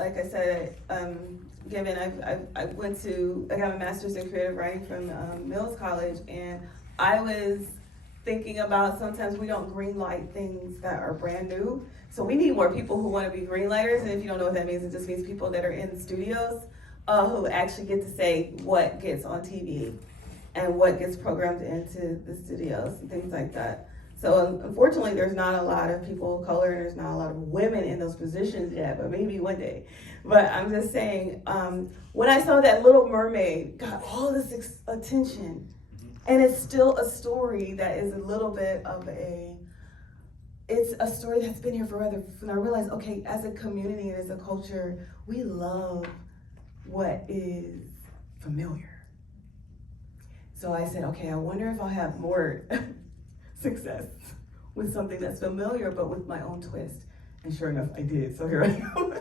like I said, given I got a master's in creative writing from Mills College, and I was thinking about sometimes we don't green light things that are brand new. So we need more people who want to be green lighters, and if you don't know what that means, it just means people that are in studios who actually get to say what gets on TV and what gets programmed into the studios and things like that. So unfortunately, there's not a lot of people of color, and there's not a lot of women in those positions yet, but maybe one day. But I'm just saying, when I saw that Little Mermaid got all this attention, and it's still a story that is a little bit of it's a story that's been here forever. And I realized, okay, as a community and as a culture, we love what is familiar. So I said, okay, I wonder if I'll have more success with something that's familiar, but with my own twist. And sure enough, I did. So here I am.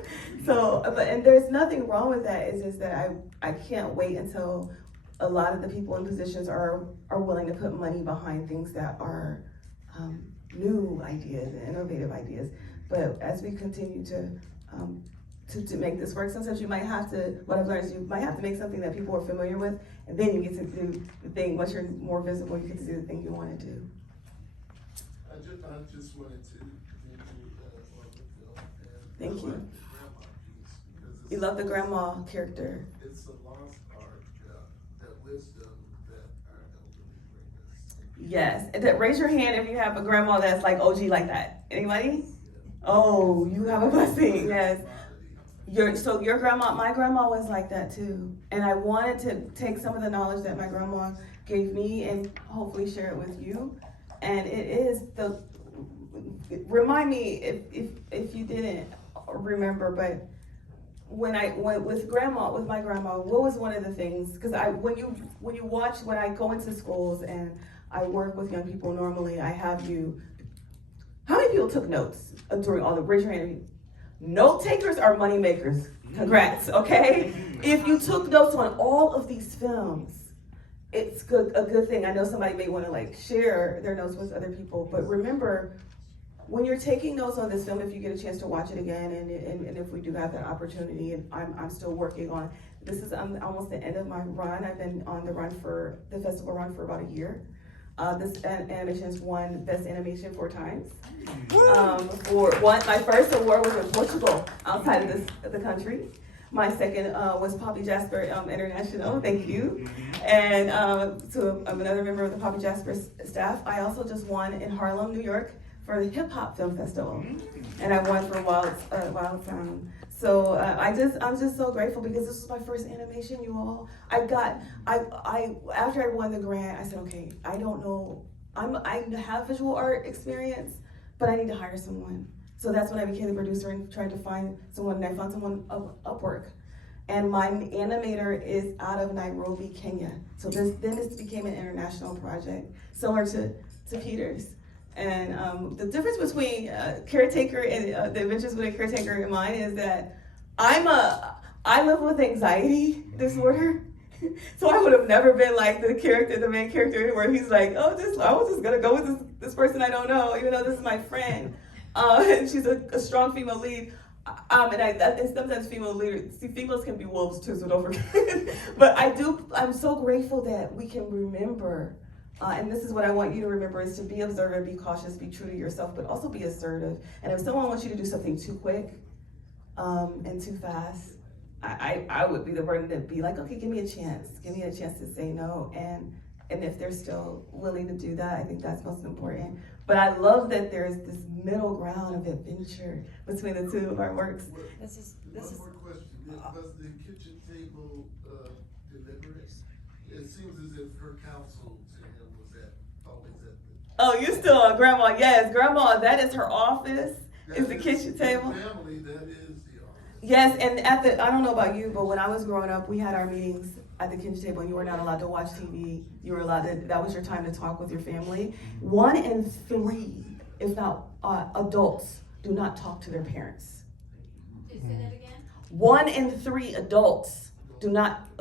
And there's nothing wrong with that. It's just that I can't wait until a lot of the people in positions are willing to put money behind things that are new ideas and innovative ideas. But as we continue to make this work, sometimes you might have to, what I've learned is you might have to make something that people are familiar with, and then you get to do the thing. Once you're more visible, you get to do the thing you want to do. I just wanted to commend you on the film. Thank you. I like the grandma piece because You love the grandma character. it's a lost art, that wisdom that our elderly bring us. Yes. Raise your hand if you have a grandma that's like OG like that. Anybody? Oh, you have a blessing. Yes. Your grandma, my grandma was like that too. And I wanted to take some of the knowledge that my grandma gave me and hopefully share it with you. And it is remind me if you didn't remember, but when I went with my grandma, what was one of the things, because when I go into schools and I work with young people normally, I have you, how many people took notes during all the, raise your hand. Note takers are money makers. Congrats, okay? If you took notes on all of these films, it's a good thing. I know somebody may want to share their notes with other people, but remember, when you're taking notes on this film, if you get a chance to watch it again, and if we do have that opportunity, and I'm still working on, this is almost the end of my run. I've been on the festival run for about a year. This animation has won Best Animation 4 times. My first award was in Portugal, outside of the country. My second was Poppy Jasper International, thank you. And so I'm another member of the Poppy Jasper staff. I also just won in Harlem, New York for the Hip Hop Film Festival. And I won for Wild Sound. So I'm just so grateful because this was my first animation, you all. After I won the grant, I said, okay, I don't know, I have visual art experience, but I need to hire someone. So that's when I became the producer and tried to find someone, and I found someone of Upwork. And my animator is out of Nairobi, Kenya. So this became an international project, similar to Peter's. And the difference between Caretaker and the Adventures with a Caretaker and mine is that I live with anxiety disorder. So I would have never been like the main character, where he's like, I was just gonna go with this person I don't know, even though this is my friend. And she's a strong female lead. And sometimes females can be wolves too, so don't forget. But I'm so grateful that we can remember, and this is what I want you to remember, is to be observant, be cautious, be true to yourself, but also be assertive. And if someone wants you to do something too quick and too fast, I would be the one to be like, okay, give me a chance to say no. And if they're still willing to do that, I think that's most important. But I love that there's this middle ground of adventure between the two of our works. One more question. Does the kitchen table deliver it? It seems as if her counsel to him was always at the... Oh, you still on Grandma? Yes, Grandma, that is her office, is the kitchen table. Family, that is the office. Yes, and I don't know about you, but when I was growing up, we had our meetings at the kitchen table, and you were not allowed to watch TV. You were allowed to, that was your time to talk with your family. 1 in 3, if not adults, do not talk to their parents. Say that again? 1 in 3 adults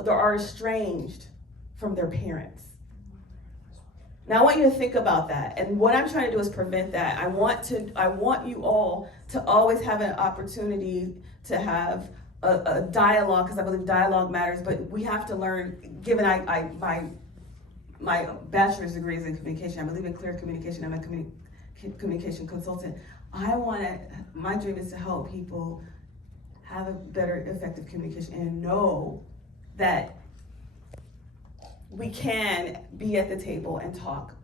are estranged from their parents. Now I want you to think about that. And what I'm trying to do is prevent that. I want you all to always have an opportunity to have a dialogue, because I believe dialogue matters, but we have to learn, given my bachelor's degree is in communication, I believe in clear communication, I'm a communication consultant. My dream is to help people have a better effective communication and know that we can be at the table and talk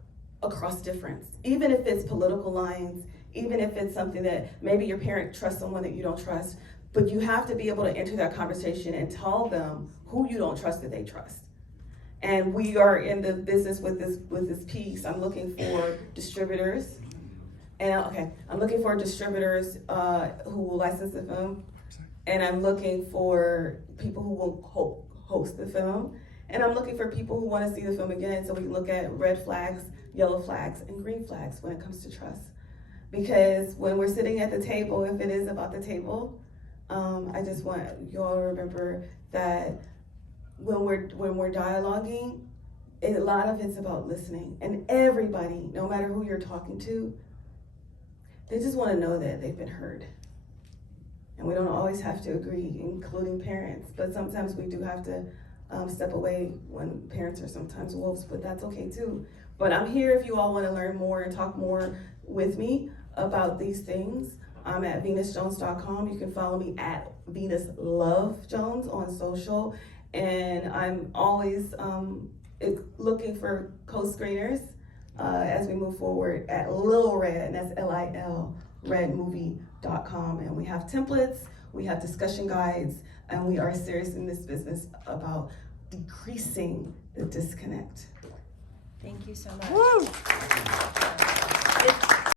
across difference, even if it's political lines, even if it's something that maybe your parent trusts someone that you don't trust, but you have to be able to enter that conversation and tell them who you don't trust that they trust. And we are in the business with this piece. I'm looking for distributors, and I'm looking for distributors who will license the film, and I'm looking for people who will host the film, and I'm looking for people who want to see the film again, so we can look at red flags, yellow flags, and green flags when it comes to trust. Because when we're sitting at the table, if it is about the table, I just want you all to remember that when we're dialoguing, a lot of it's about listening. And everybody, no matter who you're talking to, they just want to know that they've been heard. And we don't always have to agree, including parents. But sometimes we do have to step away when parents are sometimes wolves, but that's okay too. But I'm here if you all want to learn more and talk more with me about these things. I'm at venusjones.com. You can follow me at venuslovejones on social. And I'm always looking for co-screeners as we move forward at Lil Red, and that's Lil, redmovie.com. And we have templates, we have discussion guides, and we are serious in this business about decreasing the disconnect. Thank you so much. Woo! This-